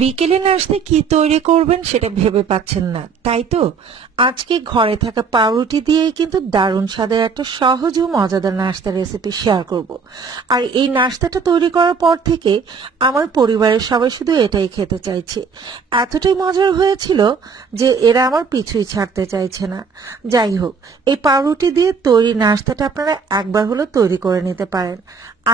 বিকেলে নাস্তা কি তৈরি করবেন সেটা ভেবে পাচ্ছেন না, তাই তো? আজকে ঘরে থাকা পাউরুটি দিয়েই কিন্তু দারুণ স্বাদের একটা সহজ ও মজাদার নাস্তার রেসিপি শেয়ার করব। আর এই নাস্তাটা তৈরি করার পর থেকে আমার পরিবারের সবাই শুধু এটাই খেতে চাইছে। এতটাই মজার হয়েছিল যে এরা আমার পিছুই ছাড়তে চাইছে না। যাই হোক, এই পাউরুটি দিয়ে তৈরি নাস্তাটা আপনারা একবার হলো তৈরি করে নিতে পারেন।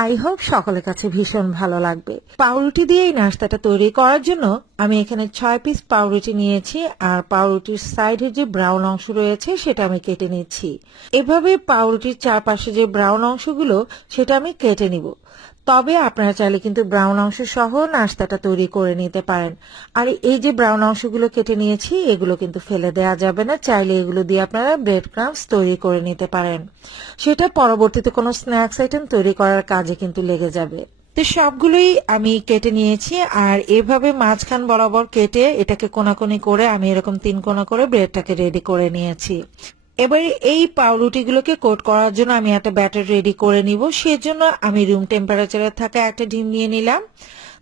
আই হোপ সকলের কাছে ভীষণ ভালো লাগবে। পাউরুটি দিয়ে এই নাস্তাটা তৈরি করার জন্য আমি এখানে 6 পিস পাউরুটি নিয়েছি, আর পাউরুটির সাইডের যে ব্রাউন অংশ রয়েছে সেটা আমি কেটে নিচ্ছি। এভাবে পাউরুটির চারপাশে যে ব্রাউন অংশগুলো সেটা আমি কেটে নিব। তবে আপনারা চাইলে কিন্তু ব্রাউন অংশ সহ নাস্তাটা তৈরি করে নিতে পারেন। আর এই যে ব্রাউন অংশগুলো কেটে নিয়েছি এগুলো কিন্তু ফেলে দেওয়া যাবে না, চাইলে এগুলো দিয়ে আপনারা ব্রেড ক্রাম্বস তৈরি করে নিতে পারেন। সেটা পরবর্তীতে কোনো স্ন্যাক্স আইটেম তৈরি করার কাজে কিন্তু লেগে যাবে। তো সবগুলোই আমি কেটে নিয়েছি, আর এভাবে মাঝখান বরাবর কেটে এটাকে কোনাকুনি করে আমি এরকম 3 কোনা করে ব্রেডটাকে রেডি করে নিয়েছি। এবারে এই পাউরুটিগুলোকে কোট করার জন্য আমি একটা ব্যাটার রেডি করে নিব। সেজন্য আমি রুম টেম্পারেচারে থাকা একটা ডিম নিয়ে নিলাম,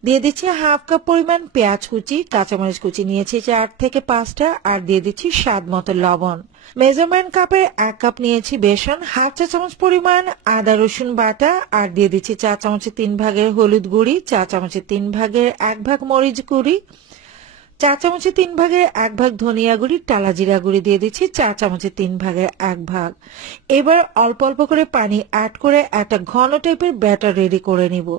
দিয়ে দিচ্ছি হাফ কাপ পরিমাণ পেঁয়াজ কুচি, কাঁচামরিচ কুচি নিয়েছি 4 থেকে 5টা, আর দিয়ে দিচ্ছি স্বাদ মতো লবণ। মেজারমেন্ট কাপে 1 কাপ নিয়েছি বেসন, হাফ চা চামচ পরিমাণ আদা রসুন বাটা, আর দিয়ে দিচ্ছি 4 চামচের 3 ভাগের হলুদ গুঁড়ি, 4 চামচের 3 ভাগের 1 ভাগ মরিচ গুঁড়ি, 4 চামচের 3 ভাগের 1 ভাগ ধনিয়া গুঁড়ি, টালা জিরা গুঁড়ি দিয়ে দিচ্ছি 4 চামচের 3 ভাগের 1 ভাগ। এবার অল্প অল্প করে পানি অ্যাড করে একটা ঘন টাইপের ব্যাটার রেডি করে নিব।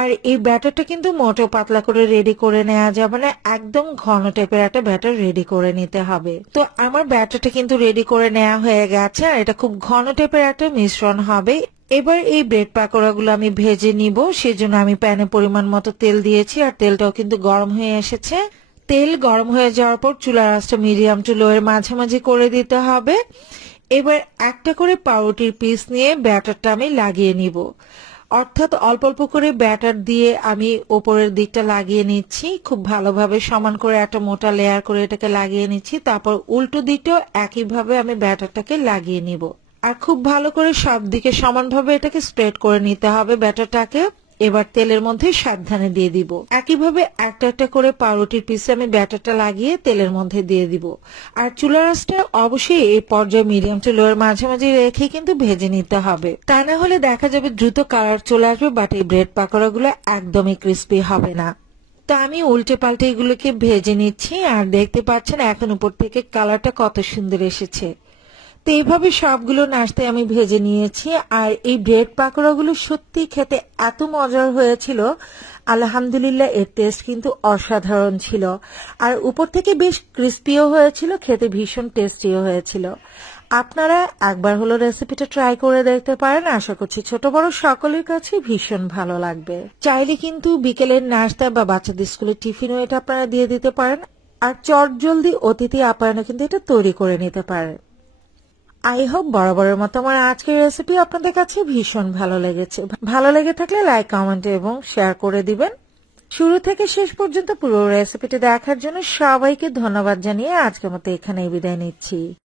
আর এই ব্যাটারটা কিন্তু মোটেও পাতলা করে রেডি করে নেওয়া যাবে না, একদম ঘন টাইপের একটা ব্যাটার রেডি করে নিতে হবে। তো আমার ব্যাটারটা কিন্তু রেডি করে নেওয়া হয়ে গেছে, আর এটা খুব ঘন টাইপের একটা মিশ্রণ হবে। এবার এই ব্রেড পাকোড়াগুলো আমি ভেজে নিব। সেজন্য আমি প্যানে পরিমাণ মতো তেল দিয়েছি, আর তেলটাও কিন্তু গরম হয়ে এসেছে। তেল গরম হয়ে যাওয়ার পর চুলার আঁচটা মিডিয়াম টু লো এর মাঝামাঝি করে দিতে হবে। এবার একটা করে পাউরুটির পিস নিয়ে ব্যাটারটা আমি লাগিয়ে নিব, অর্থাৎ অল্প অল্প করে ব্যাটার দিয়ে আমি ওপরের দিকটা লাগিয়ে নিচ্ছি। খুব ভালোভাবে সমান করে একটা মোটা লেয়ার করে এটাকে লাগিয়ে নিচ্ছি। তারপর উল্টো দিকটাও একইভাবে আমি ব্যাটারটাকে লাগিয়ে নিব, আর খুব ভালো করে সব দিকে সমানভাবে এটাকে স্প্রেড করে নিতে হবে ব্যাটারটাকে। এবার তেলের মধ্যে সাবধানে দিয়ে দিব। একইভাবে একটা একটা করে পাউরুটির পিসে আমি ব্যাটারটা লাগিয়ে তেলের মধ্যে দিয়ে দিব। আর চুলার আঁচটা অবশ্যই এই পর্যায়ে মিডিয়াম টু লো এর মাঝামাঝি রেখে কিন্তু ভেজে নিতে হবে, তা না হলে দেখা যাবে দ্রুত কালার চলে আসবে, বাট এই ব্রেড পাকোড়াগুলো একদমই ক্রিস্পি হবে না। তো আমি উল্টে পাল্টে এগুলোকে ভেজে নিচ্ছি, আর দেখতে পাচ্ছেন এখন উপর থেকে কালারটা কত সুন্দর এসেছে। তো এইভাবে সবগুলো নাস্তায় আমি ভেজে নিয়েছি। আর এই ব্রেড পাকোড়াগুলো সত্যি খেতে এত মজার হয়েছিল, আলহামদুলিল্লাহ এর টেস্ট কিন্তু অসাধারণ ছিল। আর উপর থেকে বেশ ক্রিস্পিও হয়েছিল, খেতে ভীষণ টেস্টিও হয়েছিল। আপনারা একবার হলো রেসিপিটা ট্রাই করে দেখতে পারেন, আশা করছি ছোট বড় সকলের কাছে ভীষণ ভালো লাগবে। চাইলে কিন্তু বিকেলের নাস্তা বা বাচ্চাদের স্কুলের টিফিনও এটা আপনারা দিয়ে দিতে পারেন, আর চটজলদি অতিথি আপ্যায়নও কিন্তু এটা তৈরি করে নিতে পারেন। আই হোপ বরাবরের মতো আমার আজকের রেসিপি আপনাদের কাছে ভীষণ ভালো লেগেছে। ভালো লেগে থাকলে লাইক, কমেন্ট এবং শেয়ার করে দিবেন। শুরু থেকে শেষ পর্যন্ত পুরো রেসিপিটি দেখার জন্য সবাইকে ধন্যবাদ জানিয়ে আজকের মতো এখানেই বিদায় নিচ্ছি।